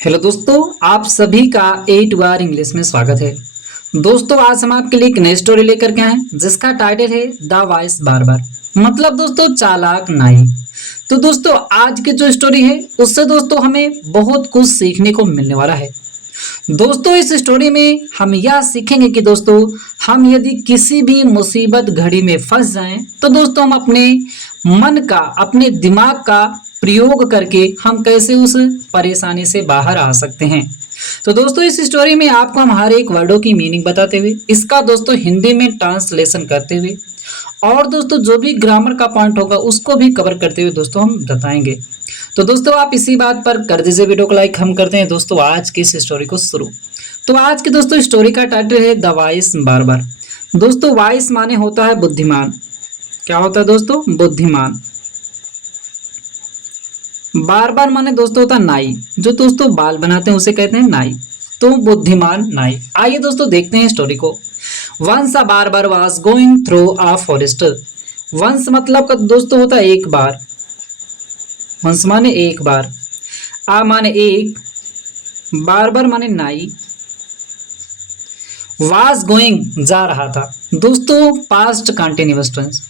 Hello दोस्तों, आप सभी का ए टू आर इंग्लिश में स्वागत है। दोस्तों, आज हम आपके लिए एक नई स्टोरी लेकर के आए हैं जिसका टाइटल है द वाइस बार्बर। मतलब दोस्तों, चालाक नाई। तो दोस्तों, आज की जो स्टोरी है उससे दोस्तों हमें बहुत कुछ सीखने को मिलने वाला है। दोस्तों, इस स्टोरी में हम यह सीखेंगे कि दोस्तों, हम यदि किसी भी मुसीबत घड़ी में फंस जाएं तो दोस्तों हम अपने मन का, अपने दिमाग का प्रयोग करके हम कैसे उस परेशानी से बाहर आ सकते हैं। तो दोस्तों, इस स्टोरी में आपको हम हर एक वर्डों की मीनिंग बताते हुए, इसका दोस्तों हिंदी में ट्रांसलेशन करते हुए और दोस्तों जो भी ग्रामर का पॉइंट होगा उसको भी कवर करते हुए दोस्तों हम बताएंगे। तो दोस्तों, आप इसी बात पर कर दीजिए वीडियो को लाइक। हम करते हैं दोस्तों आज की इस स्टोरी को शुरू। तो आज की दोस्तों स्टोरी का टाइटल है द वाइस बार्बर। दोस्तों, वाइस माने होता है बुद्धिमान। क्या होता है दोस्तों? बुद्धिमान। बार्बर माने दोस्तों होता है नाई, जो दोस्तों बाल बनाते हैं उसे कहते हैं नाई। तो बुद्धिमान नाई। आइए दोस्तों देखते हैं स्टोरी को। Once a barber was going through a forest. Once मतलब का दोस्तों होता है एक बार। वंस माने एक बार, आ माने एक, बार्बर माने नाई, वाज गोइंग जा रहा था। दोस्तों पास्ट कंटिन्यूअस टेंस।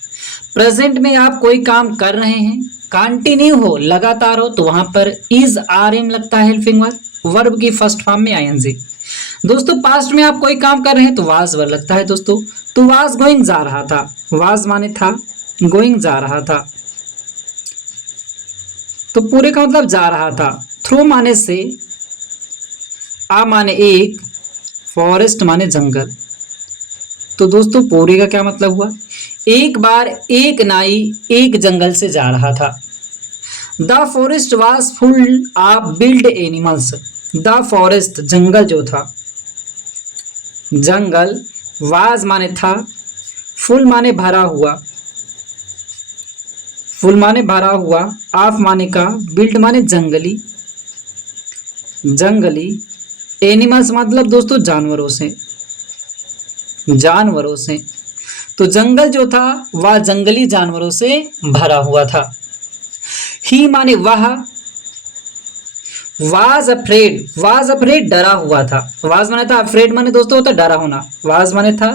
प्रेजेंट में आप कोई काम कर रहे हैं, कंटिन्यू हो, लगातार हो, तो वहां पर इज आर एम लगता है हेल्पिंग वर्ब, वर्ब की फर्स्ट फॉर्म में आईएनजी। दोस्तों पास्ट में आप कोई काम कर रहे हैं तो वाज वर्ब लगता है दोस्तों। तो वाज गोइंग जा रहा था, वाज माने था, गोइंग जा रहा था, तो पूरे का मतलब जा रहा था। थ्रू माने से, आ माने एक, फॉरेस्ट माने जंगल। तो दोस्तों पूरे का क्या मतलब हुआ? एक बार एक नाई एक जंगल से जा रहा था। The forest was full of wild animals. The forest जंगल जो था, जंगल, वाज माने था, फुल माने भरा हुआ, फुल माने भरा हुआ, ऑफ माने का, बिल्ड माने जंगली, जंगली, एनिमल्स मतलब दोस्तों जानवरों से, जानवरों से। तो जंगल जो था वह जंगली जानवरों से भरा हुआ था। ही माने वह, वाज अफ्रेड, वाज अफ्रेड डरा हुआ था। वाज माने था, अफ्रेड माने दोस्तों होता डरा होना, वाज माने था,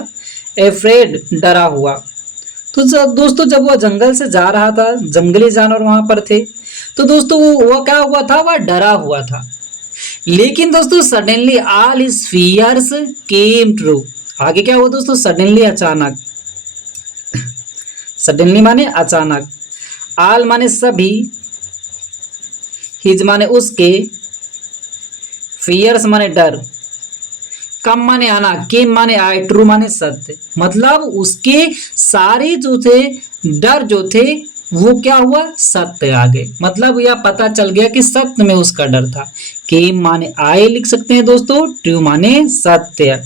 अफ्रेड डरा हुआ। तो दोस्तों जब वह जंगल से जा रहा था, जंगली जानवर वहां पर थे, तो दोस्तों वो क्या हुआ था? वह डरा हुआ था। लेकिन दोस्तों suddenly all his fears came true. आगे क्या हुआ दोस्तों? सडनली अचानक, सडनली माने अचानक, आल माने सभी, हिज माने उसके, फियर्स माने डर, कम माने आना, केम माने आए, ट्रू माने सत्य। मतलब उसके सारे जो थे डर जो थे वो क्या हुआ? सत्य आ गए। मतलब यह पता चल गया कि सत्य में उसका डर था। केम माने आए लिख सकते हैं दोस्तों, ट्रू माने सत्य।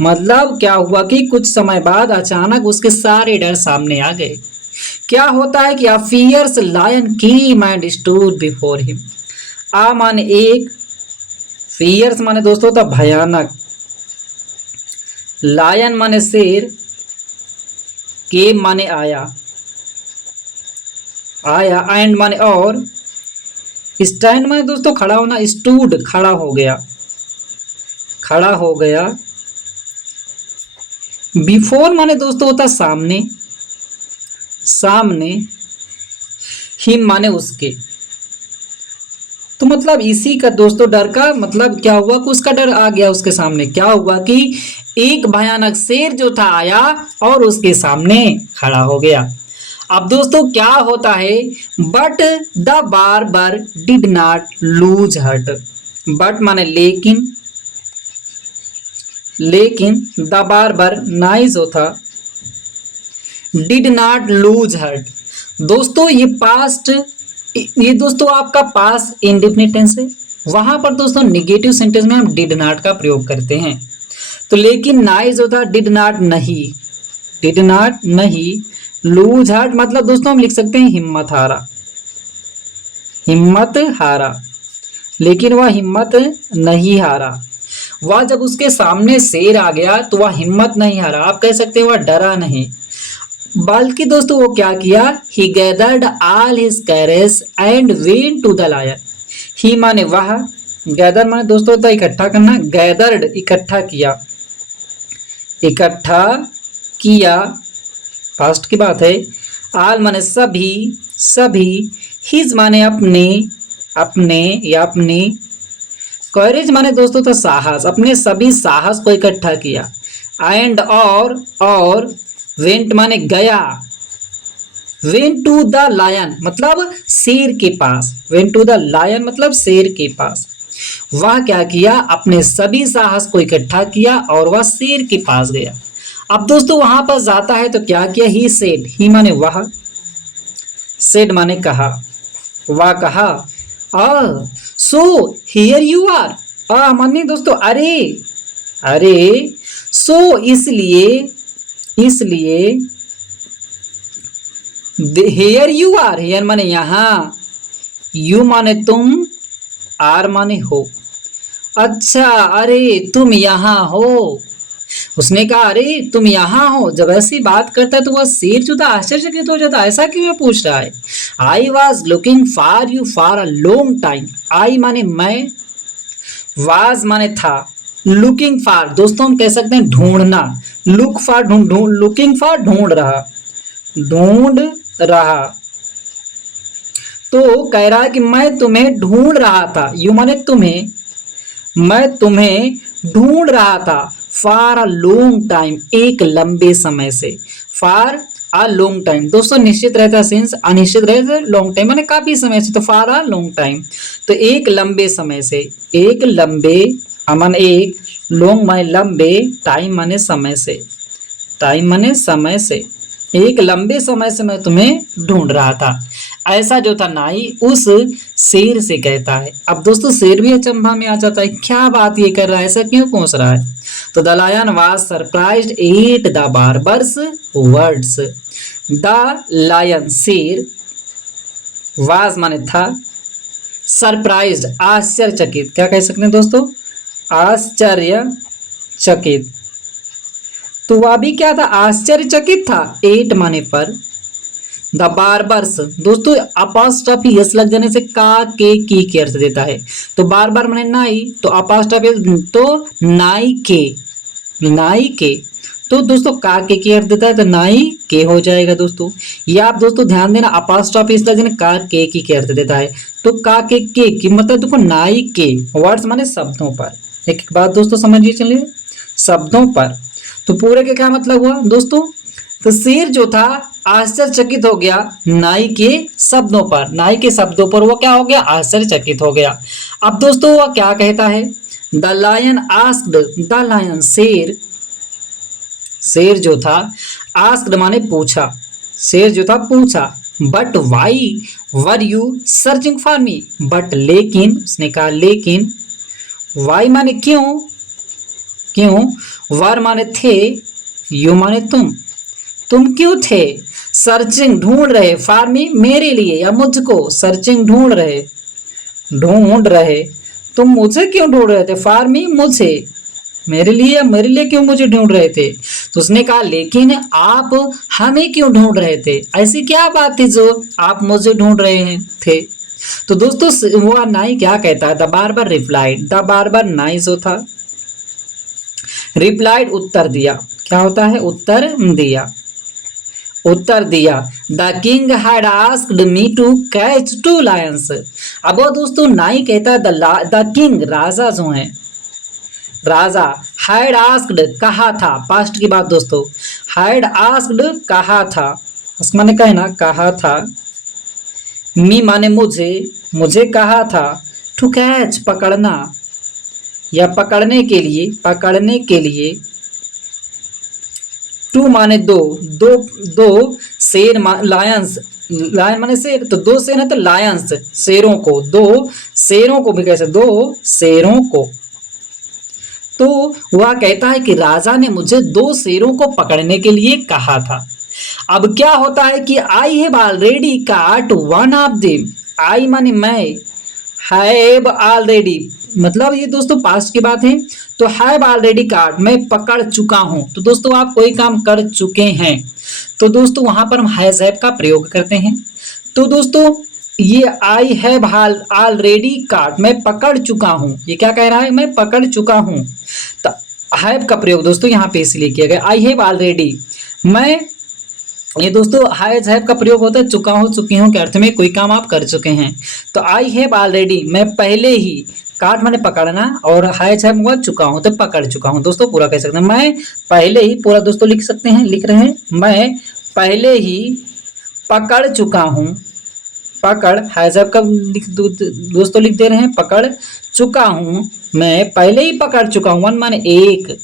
मतलब क्या हुआ कि कुछ समय बाद अचानक उसके सारे डर सामने आ गए। क्या होता है कि a fierce lion came and stood before him. आ माने एक, फियर्स माने दोस्तों था भयानक, लायन माने शेर, केम माने आया, आया, एंड माने और, स्टैंड माने दोस्तों खड़ा होना, स्टूड खड़ा हो गया, खड़ा हो गया, बिफोर माने दोस्तों होता सामने, सामने, हिम माने उसके। तो मतलब इसी का दोस्तों डर का मतलब क्या हुआ कि उसका डर आ गया उसके सामने। क्या हुआ कि एक भयानक शेर जो था आया और उसके सामने खड़ा हो गया। अब दोस्तों क्या होता है? But the barber did not lose hurt. But माने लेकिन, लेकिन द बार्बर नाई जो था, डिड नॉट लूज हर्ट। दोस्तों ये पास्ट, ये दोस्तों आपका पास्ट इंडेफिनिट टेंस है। वहां पर दोस्तों निगेटिव सेंटेंस में हम डिड नॉट का प्रयोग करते हैं। तो लेकिन नाई जो था, डिड नॉट नहीं, डिड नॉट नहीं, लूज हार्ट मतलब दोस्तों हम लिख सकते हैं हिम्मत हारा, हिम्मत हारा। लेकिन वह हिम्मत नहीं हारा। वह जब उसके सामने शेर आ गया तो वह हिम्मत नहीं हारा, आप कह सकते हैं वह डरा नहीं, बल्कि दोस्तों वो क्या किया? He gathered all his courage and went to the lion. He माने वह, गैदर माने दोस्तों होता है इकट्ठा करना, गैदर्ड इकट्ठा किया, इकट्ठा किया पास्ट की बात है। आल माने सभी, सभी। हिज माने अपने, अपने या अपनी। करेज माने दोस्तों तो साहस, अपने सभी साहस को इकट्ठा किया। एंड और वेंट माने गया, वेंट टू द लायन मतलब शेर के पास, वेंट टू द लायन मतलब शेर के पास। वह क्या किया, अपने सभी साहस को इकट्ठा किया और वह शेर के पास गया। अब दोस्तों वहां पर जाता है तो क्या किया, ही सेड, ही माने वह, सेड माने कहा, वह कहा। सो हियर यू आर, माने दोस्तों अरे, अरे। सो इसलिए, इसलिए। हियर यू आर, हियर माने यहाँ, यू माने तुम, आर माने हो। अच्छा, अरे तुम यहाँ हो। उसने कहा अरे तुम यहाँ हो। जब ऐसी बात करता है तो वह शेर जो था आश्चर्यचकित हो जाता है, ऐसा क्यों पूछ रहा है। I was looking for you for a long time. I माने मैं, वाज माने था, लुकिंग फॉर दोस्तों हम कह सकते हैं ढूंढना, लुक फॉर ढूंढ, लुकिंग फॉर ढूंढ रहा, ढूंढ रहा। तो कह रहा है कि मैं तुम्हें ढूंढ रहा था, यू माने तुम्हें, मैं तुम्हें ढूंढ रहा था। फॉर अ लॉन्ग टाइम एक लंबे समय से, फॉर अ लॉन्ग टाइम दोस्तों निश्चित रहता है सिंस, अनिश्चित रहता है लॉन्ग टाइम माने काफी समय से, तो फॉर अ लॉन्ग टाइम तो एक लंबे समय से, एक लंबे माने एक, लॉन्ग माने लंबे, टाइम माने समय से, टाइम माने समय से, एक लंबे समय से मैं तुम्हें ढूंढ रहा था। ऐसा जो था नाई उस शेर से कहता है। अब दोस्तों शेर भी अचंभा में आ जाता है, क्या बात ये कर रहा है, ऐसा क्यों पूछ रहा है। तो the lion was surprised at the barber's words. The lion शेर, वाज माने था, सरप्राइज्ड आश्चर्यचकित, क्या कह सकते हैं दोस्तों, आश्चर्यचकित। तो वह भी क्या था, आश्चर्यचकित था। एट माने पर, द बार्बर्स दोस्तों अपोस्ट्रोफी यस लग जाने से का के अर्थ देता है। तो बार माने नाई, तो अपोस्ट्रोफी तो नाई के, नाई के। तो दोस्तों का के अर्थ देता है तो नाई के हो जाएगा दोस्तों। ये आप दोस्तों ध्यान देना, अपोस्ट्रोफी इस लग जाने का के अर्थ देता है। तो का के की मतलब देखो नाई के, वर्ड्स माने शब्दों पर। एक बात दोस्तों समझिए चलिए, शब्दों पर। तो पूरे के क्या मतलब हुआ दोस्तों, तो शेर जो था आश्चर्यचकित हो गया नाई के शब्दों पर, नाई के शब्दों पर वो क्या हो गया, आश्चर्यचकित हो गया। अब दोस्तों वह क्या कहता है, the lion asked, the lion शेर, शेर जो था आस्क्ड माने पूछा, शेर जो था पूछा। But why were you searching for me, but लेकिन, उसने कहा लेकिन, वाई माने क्यों, क्यों, वर माने थे, यू माने तुम क्यों थे, सर्चिंग ढूंढ रहे, फॉर मी मेरे लिए या मुझको, सर्चिंग ढूंढ रहे, ढूंढ रहे। तुम मुझे क्यों ढूंढ रहे थे, फॉर मी मुझे, मेरे लिए या मेरे लिए क्यों मुझे ढूंढ रहे थे। तो उसने कहा लेकिन आप हमें क्यों ढूंढ रहे थे, ऐसी क्या बात थी जो आप मुझे ढूंढ रहे थे। तो दोस्तों वो नाई क्या कहता है, the barber replied, the barber नाई जो था रिप्लाइड उत्तर दिया, क्या होता है उत्तर दिया, उत्तर दिया। The king had asked me to catch 2 lions. अब वो दोस्तों नाई कहता है द किंग राजा जो है, राजा, हैड आस्क्ड कहा था, पास्ट की बात दोस्तों, हैड आस्क्ड कहा था, माने कहे ना कहा था, मी माने मुझे, मुझे कहा था, टू कैच पकड़ना या पकड़ने के लिए, पकड़ने के लिए, टू माने दो, दो दो शेर, लायंस, लायन माने शेर, तो दो शेर है तो लायंस शेरों को, दो शेरों को भी कैसे, दो शेरों को। तो वह कहता है कि राजा ने मुझे 2 शेरों को पकड़ने के लिए कहा था। अब क्या होता है कि आई हैव ऑलरेडी काट 1 ऑफ देम, आई माने मैं, हैव ऑलरेडी मतलब ये दोस्तों पास्ट की बात है, तो हैव ऑलरेडी काट मैं पकड़ चुका हूं। तो दोस्तों आप कोई काम कर चुके हैं तो दोस्तों वहां पर हम हैज हैव का प्रयोग करते हैं। तो दोस्तों ये आई हैव ऑलरेडी काट, मैं पकड़ चुका हूं, ये क्या कह रहा है, मैं पकड़ चुका हूं। तो हैव का प्रयोग दोस्तों यहाँ पे इसलिए किया गया, आई हैव ऑलरेडी, मैं, ये दोस्तों हैव का प्रयोग होता है चुका हूं चुकी हूं के अर्थ में, कोई काम आप कर चुके हैं। तो आई हैव ऑलरेडी, मैं पहले ही, काट मैंने पकड़ना, और हैव हुआ चुका हूं तो पकड़ चुका हूं, दोस्तों पूरा कह सकते हैं, मैं पहले ही, पूरा दोस्तों लिख सकते हैं, लिख रहे हैं, मैं पहले ही पकड़ चुका हूं, पकड़ हैव का दोस्तों लिख दे रहे हैं, पकड़ चुका हूं, मैं पहले ही पकड़ चुका हूं, वन माने एक,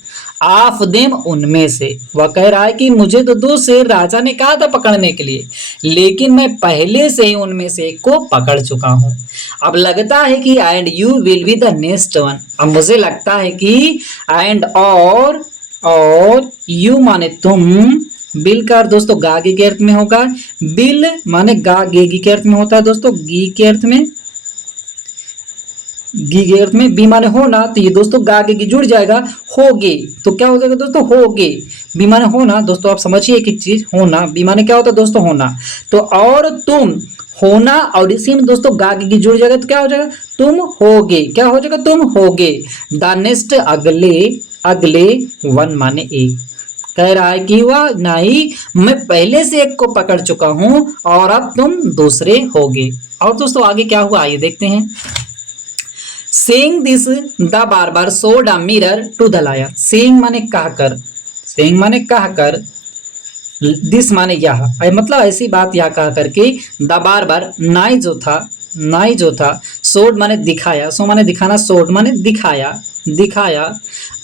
ऑफ देम उनमें से, वह कह रहा है कि मुझे तो दो शेर राजा ने कहा था पकड़ने के लिए, लेकिन मैं पहले से ही उनमें से एक को पकड़ चुका हूं। अब लगता है कि and you will be the next one, अब मुझे लगता है कि एंड और यू माने तुम, बिल का दोस्तों गा गी के अर्थ में होगा, बिल माने गा गेगी के अर्थ में होता है दोस्तों, गी के अर्थ में, गी के अर्थ में, बी माने होना, तो ये दोस्तों गा गेगी जुड़ जाएगा, होगे, तो क्या हो जाएगा दोस्तों, होगे, बी माने होना, दोस्तों आप समझिए एक एक चीज, होना, बी माने क्या होता है दोस्तों, होना, तो और तुम, होना और इसी में दोस्तों गा गेगी जुड़ जाएगा, तो क्या हो जाएगा, तुम होगे, क्या हो जाएगा, तुम होगे, द नेक्स्ट अगले वन माने एक, कह रहा है कि वह नहीं, मैं पहले से एक को पकड़ चुका हूं और अब तुम दूसरे होगे। और दोस्तों आगे क्या हुआ आइए देखते हैं। Saying this the barber showed a mirror to the lion, saying माने कहकर, सेइंग माने कहकर, दिस माने यह, मतलब ऐसी बात यह कह करके, द बार्बर नाई जो था, शोड माने दिखाया, सो माने दिखाना, शोड माने दिखाया,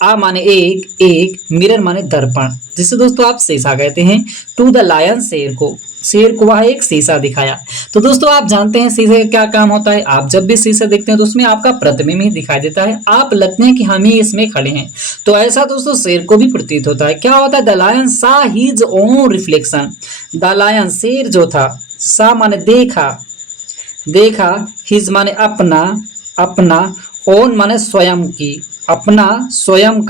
आ माने एक, मिरर माने दर्पण, जिसे दोस्तों आप शीशा कहते हैं, टू द लायन शेर को वह एक शीशा दिखाया। तो दोस्तों आप जानते हैं शीशे का क्या काम होता है, आप जब भी शीशा देखते हैं तो उसमें आपका प्रतिबिंब ही दिखाई देता है, आप लगते हैं कि हम ही इसमें खड़े हैं, तो ऐसा दोस्तों शेर को भी प्रतीत होता है। क्या होता है, the lion saw his own reflection, the lion शेर जो था, सा माने देखा, हिज माने अपना, ओन माने स्वयं की, अपना स्वयं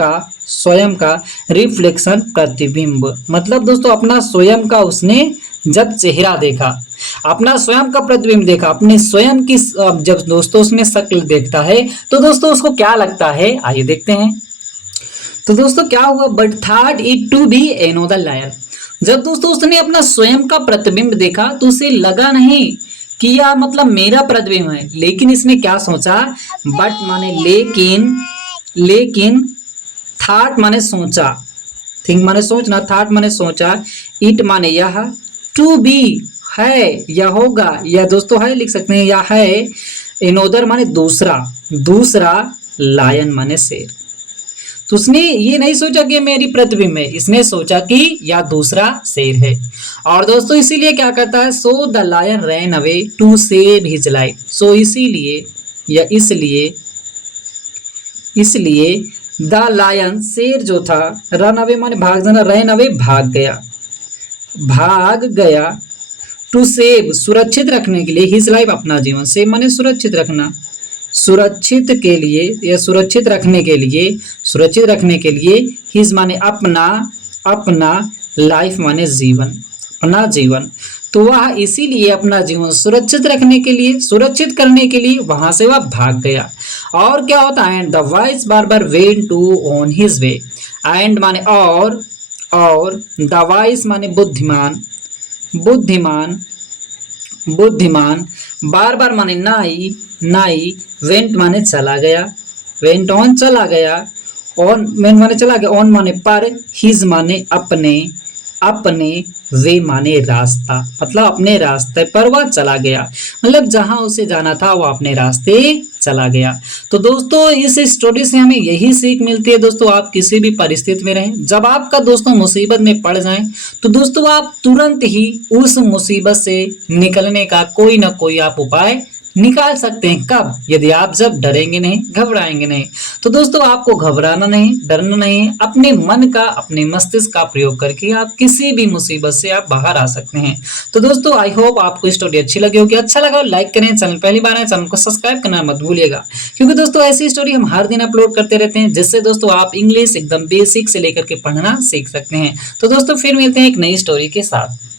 का रिफ्लेक्शन प्रतिबिंब, मतलब दोस्तों अपना स्वयं का उसने जब चेहरा देखा, अपना स्वयं का प्रतिबिंब देखा, अपने स्वयं की जब दोस्तों उसमें शक्ल देखता है तो दोस्तों उसको क्या लगता है, आइए देखते हैं। तो दोस्तों क्या हुआ, but thought it to be another lion, जब दोस्तों उसने अपना स्वयं का प्रतिबिंब देखा तो उसे लगा नहीं कि यह मतलब मेरा प्रतिबिंब है, लेकिन इसने क्या सोचा, बट माने लेकिन थॉट माने सोचा, थिंक माने सोचना, थॉट माने सोचा, इट माने यह, टू बी है या होगा, या दोस्तों है लिख सकते हैं, या है, अनदर माने दूसरा, लायन माने शेर। तो उसने ये नहीं सोचा कि मेरी प्रतिबिंब है, इसने सोचा कि या दूसरा शेर है। और दोस्तों इसीलिए क्या करता है, so the lion ran away to save his life, so इसीलिए या इसलिए द लायन शेर जो था, रन अवे माने भाग जाना, रैन अवे भाग गया, टू सेव सुरक्षित रखने के लिए, हिज लाइफ अपना जीवन, सेव माने सुरक्षित रखना, सुरक्षित रखने के लिए, हिज माने अपना, लाइफ माने जीवन, अपना जीवन, तो वह इसीलिए अपना जीवन सुरक्षित करने के लिए वहां से वह भाग गया। और क्या होता है, and the wise barber went to on his way, and माने और द वाइस माने बुद्धिमान, बार माने नाई, वेंट माने चला गया, वेंट ऑन चला गया, ऑन वेंट माने चला गया, ऑन माने पर, हिज माने अपने, वे माने रास्ता, मतलब अपने रास्ते पर वह चला गया, मतलब जहां उसे जाना था वह अपने रास्ते चला गया। तो दोस्तों इस स्टोरी से हमें यही सीख मिलती है दोस्तों, आप किसी भी परिस्थिति में रहें, जब आपका दोस्तों मुसीबत में पड़ जाए तो दोस्तों आप तुरंत ही उस मुसीबत से निकलने का कोई ना कोई आप उपाय निकाल सकते हैं। कब, यदि आप जब डरेंगे नहीं, घबराएंगे नहीं। तो दोस्तों आपको घबराना नहीं, डरना नहीं, अपने मन का, अपने मस्तिष्क का प्रयोग करके आप किसी भी मुसीबत से आप बाहर आ सकते हैं। तो दोस्तों आई होप आपको स्टोरी अच्छी लगी होगी, अच्छा लगा लाइक करें, चैनल पहली बार है चैनल को सब्सक्राइब करना मत भूलिएगा, क्योंकि दोस्तों ऐसी स्टोरी हम हर दिन अपलोड करते रहते हैं, जिससे दोस्तों आप इंग्लिश एकदम बेसिक से लेकर के पढ़ना सीख सकते हैं। तो दोस्तों फिर मिलते हैं एक नई स्टोरी के साथ।